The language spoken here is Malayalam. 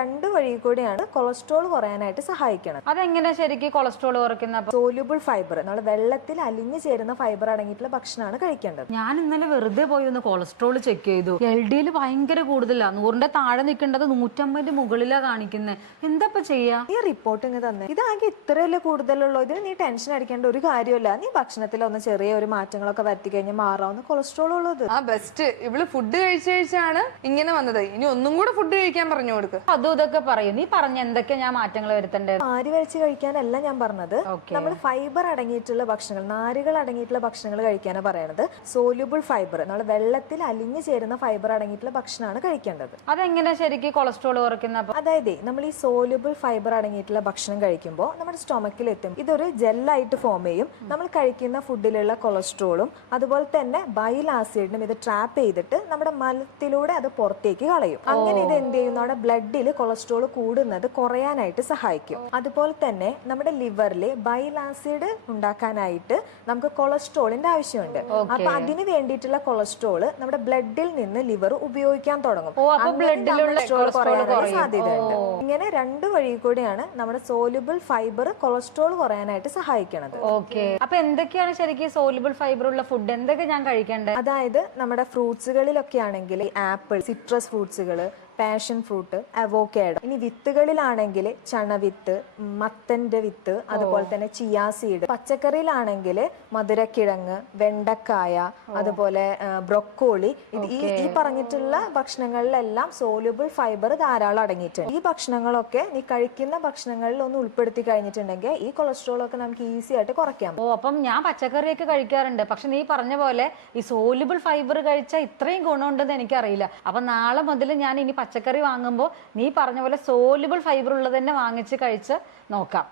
രണ്ട് വഴി കൂടിയാണ് കൊളസ്ട്രോൾ കുറയാനായിട്ട് സഹായിക്കുന്നത്. അതെങ്ങനെ ശരിക്കും കൊളസ്ട്രോൾ കുറയ്ക്കുന്ന? സോല്യൂബിൾ ഫൈബർ, നമ്മൾ വെള്ളത്തിൽ അലിഞ്ഞു ചേരുന്ന ഫൈബർ അടങ്ങിയിട്ടുള്ള ഭക്ഷണമാണ് കഴിക്കേണ്ടത്. ഞാൻ ഇന്നലെ വെറുതെ പോയി ഒന്ന് കൊളസ്ട്രോൾ ചെക്ക് ചെയ്തു. LDL ഭയങ്കര കൂടുതലാണ്. 100ന്റെ താഴെ നിൽക്കേണ്ടത് 150 മുകളിലാണ് കാണിക്കുന്നത്. എന്താ ചെയ്യാ? ഈ റിപ്പോർട്ട് ഇങ്ങനെ തന്നെ ഇതാകെ ഇത്രയല്ലേ കൂടുതലുള്ളൂ. ഇതിന് നീ ടെൻഷൻ അടിക്കേണ്ട ഒരു കാര്യമില്ല. നീ ഭക്ഷണത്തിൽ ഒന്ന് ചെറിയ ഒരു മാറ്റങ്ങളൊക്കെ വരുത്തി കഴിഞ്ഞാൽ മാറാവുന്ന കൊളസ്ട്രോൾ ഉള്ളത്. ബെസ്റ്റ്. ഇവള് ഫുഡ് കഴിച്ചാണ് ഇങ്ങനെ വന്നത്. ഇനി ഒന്നും കൂടെ ഫുഡ് കഴിക്കാൻ പറഞ്ഞു കൊടുക്ക്. അതും ഇതൊക്കെ പറയും. നീ പറഞ്ഞ എന്തൊക്കെ ഞാൻ മാറ്റങ്ങൾ വരുത്തേണ്ടത്? ആരി വലിച്ച് കഴിക്കാനല്ല ഞാൻ പറഞ്ഞത്. നമ്മൾ ഫൈബർ അടങ്ങിയിട്ടുള്ള ഭക്ഷണങ്ങൾ, നാരുകൾ അടങ്ങിയിട്ടുള്ള ഭക്ഷണങ്ങൾ കഴിക്കാനാണ് പറയണത്. സോല്യൂബിൾ ഫൈബർ, നമ്മൾ വെള്ളത്തിൽ അലിഞ്ഞു ചേരുന്ന ഫൈബർ അടങ്ങിയിട്ടുള്ള ഭക്ഷണമാണ് കഴിക്കേണ്ടത്. അതെങ്ങനെ ശരിക്കും കൊളസ്ട്രോൾ കുറയ്ക്കുന്ന? അതായത് നമ്മൾ ഈ സോല്യൂബിൾ ഫൈബർ അടങ്ങിയിട്ടുള്ള ഭക്ഷണം കഴിക്കുമ്പോൾ നമ്മുടെ സ്റ്റൊമക്കിൽ എത്തും. ഇതൊരു ജെല്ലായിട്ട് ഫോം ചെയ്യും. നമ്മൾ കഴിക്കുന്ന ഫുഡിലുള്ള കൊളസ്ട്രോളും അതുപോലെ തന്നെ ബൈൽ ആസിഡിനും ഇത് ട്രാപ്പ് ചെയ്തിട്ട് നമ്മുടെ മലത്തിലൂടെ അത് പുറത്തേക്ക് കളയും. അങ്ങനെ ഇത് എന്ത് ചെയ്യും? നമ്മുടെ ബ്ലഡിൽ കൊളസ്ട്രോൾ കൂടുന്നത് കുറയാനായിട്ട് സഹായിക്കും. അതുപോലെ തന്നെ നമ്മുടെ ലിവറിൽ ബൈൽ ആസിഡ് ഉണ്ടാക്കാനായിട്ട് നമുക്ക് കൊളസ്ട്രോളിന്റെ ആവശ്യമുണ്ട്. അപ്പൊ അതിന് വേണ്ടിയിട്ടുള്ള കൊളസ്ട്രോൾ നമ്മുടെ ബ്ലഡിൽ നിന്ന് ലിവർ ഉപയോഗിക്കാൻ തുടങ്ങും. സാധ്യതയുണ്ട്. ഇങ്ങനെ രണ്ട് വഴി കൂടിയാണ് നമ്മുടെ സോല്യൂബിൾ ഫൈബർ കൊളസ്ട്രോൾ കുറയാനായിട്ട് സഹായിക്കുന്നത്. അപ്പൊ എന്തൊക്കെയാണ് ശരിക്കും സോല്യൂബിൾ ഫൈബർ ഉള്ള ഫുഡ്? എന്തൊക്കെ ഞാൻ കഴിക്കേണ്ടത്? അതായത് നമ്മുടെ ഫ്രൂട്ട്സുകളിലൊക്കെ ആണെങ്കിൽ ആപ്പിൾ, സിട്രസ് ഫ്രൂട്ട്സുകൾ, പാഷൻ ഫ്രൂട്ട്, അവോക്കാഡോ. ഇനി വിത്തുകളിലാണെങ്കിൽ ചണവിത്ത്, മത്തന്റെ വിത്ത്, അതുപോലെ തന്നെ ചിയാ സീഡ്. പച്ചക്കറിയിലാണെങ്കിൽ മധുരക്കിഴങ്ങ്, വെണ്ടക്കായ, അതുപോലെ ബ്രൊക്കോളി. ഈ പറഞ്ഞിട്ടുള്ള ഭക്ഷണങ്ങളിലെല്ലാം സോല്യൂബിൾ ഫൈബർ ധാരാളം അടങ്ങിയിട്ടുണ്ട്. ഈ ഭക്ഷണങ്ങളൊക്കെ നീ കഴിക്കുന്ന ഭക്ഷണങ്ങളിൽ ഒന്ന് ഉൾപ്പെടുത്തി കഴിഞ്ഞിട്ടുണ്ടെങ്കിൽ ഈ കൊളസ്ട്രോൾ ഒക്കെ നമുക്ക് ഈസി ആയിട്ട് കുറയ്ക്കാം. അപ്പം ഞാൻ പച്ചക്കറിയൊക്കെ കഴിക്കാറുണ്ട്. പക്ഷെ നീ പറഞ്ഞ പോലെ ഈ സോല്യൂബിൾ ഫൈബർ കഴിച്ചാൽ ഇത്രയും ഗുണമുണ്ടെന്ന് എനിക്കറിയില്ല. അപ്പൊ നാളെ മുതൽ ഞാൻ ഇനി പച്ചക്കറി വാങ്ങുമ്പോൾ നീ പറഞ്ഞ പോലെ സോല്യൂബിൾ ഫൈബർ ഉള്ളത് തന്നെ വാങ്ങിച്ച് കഴിച്ച് നോക്കാം.